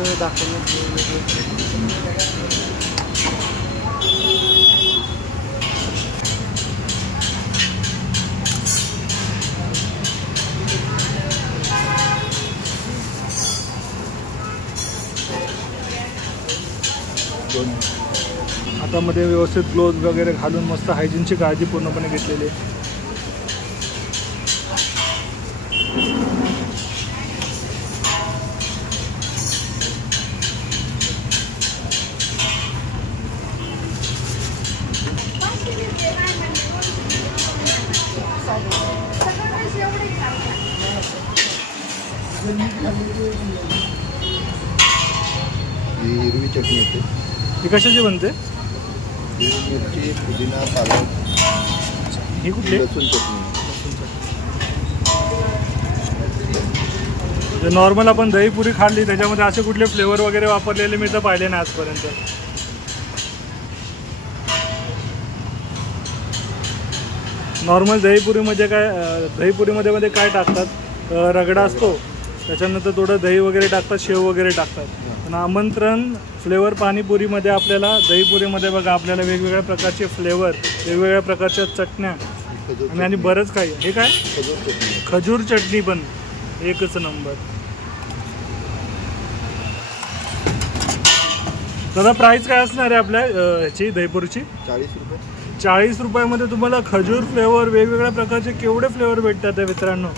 असं दाखवलं. हातामध्ये व्यवस्थित ग्लोव्ज वगैरे घालून मस्त हायजीनची काळजी पूर्णपणे घेतलेली आहे. हिरवी चटणी येते. ही कशाची बनते? मिरची, पुदिना, पालक. ही कुठली? लसूण चटणी. नॉर्मल आपण दहीपुरी खाल्ली त्याच्यामध्ये असे कुठले फ्लेवर वगैरे वापरलेले मी तर पाहिले नाही आजपर्यंत. नॉर्मल दहीपुरीमध्ये दहीपुरीमध्ये काय टाकतात? रगडा असतो, त्याच्यानंतर थोडं दही वगैरे टाकतात, शेव वगैरे टाकतात. पण आमंत्रण फ्लेवर पाणीपुरीमध्ये आपल्याला दहीपुरीमध्ये बघा आपल्याला वेगवेगळ्या प्रकारचे फ्लेवर, वेगवेगळ्या प्रकारच्या चटण्या आणि बरंच काही. हे काय? खजूर चटणी पण एकच नंबर. दादा प्राइस काय असणार आहे आपल्या ह्याची दहीपुरीची? 40 रुपये. 40 रुपयामध्ये तुम्हाला खजूर फ्लेवर, वेगवेगळ्या प्रकारचे केवढे फ्लेवर भेटतात आहे मित्रांनो.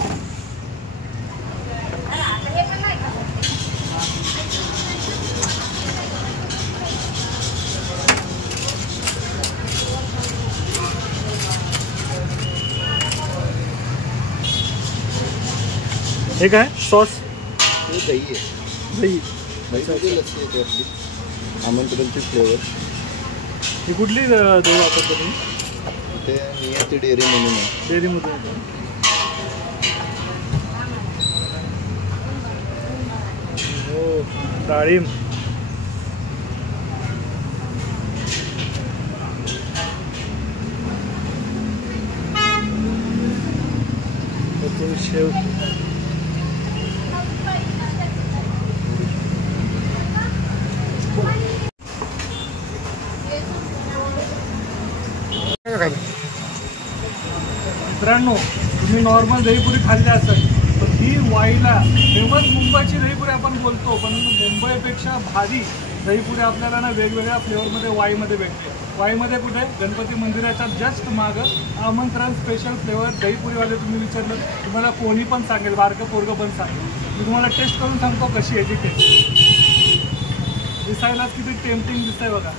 हे काय सॉस? हे दही आहे. दही दहीमध्ये लस्सी येते आपली आमंत्रणची फ्लेवर. ही कुठली दही वापरतो तुम्ही? ते नियती डेअरी म्हणून आहे. डेअरीमध्ये हो. डाळिंब, शेव, मित्रांनो तुम्ही नॉर्मल दहीपुरी खाल्ली असेल तर ही वाईला फेमस मुंबईची दहीपुरी आपण बोलतो, पण मुंबईपेक्षा भारी दहीपुरी आपल्याला ना वेगवेगळ्या फ्लेवरमध्ये वाईमध्ये भेटते. वाईमध्ये कुठे? गणपती मंदिराच्या जस्ट मागं आमंत्रण स्पेशल फ्लेवर दहीपुरीवाले तुम्ही विचारलं तुम्हाला कोणी पण सांगेल, बारकं पोरगं पण सांगेल. मी तुम्हाला टेस्ट करून सांगतो कशी याची टेस्ट. दिसायलाच किती टेम्पटिंग दिसतंय बघा.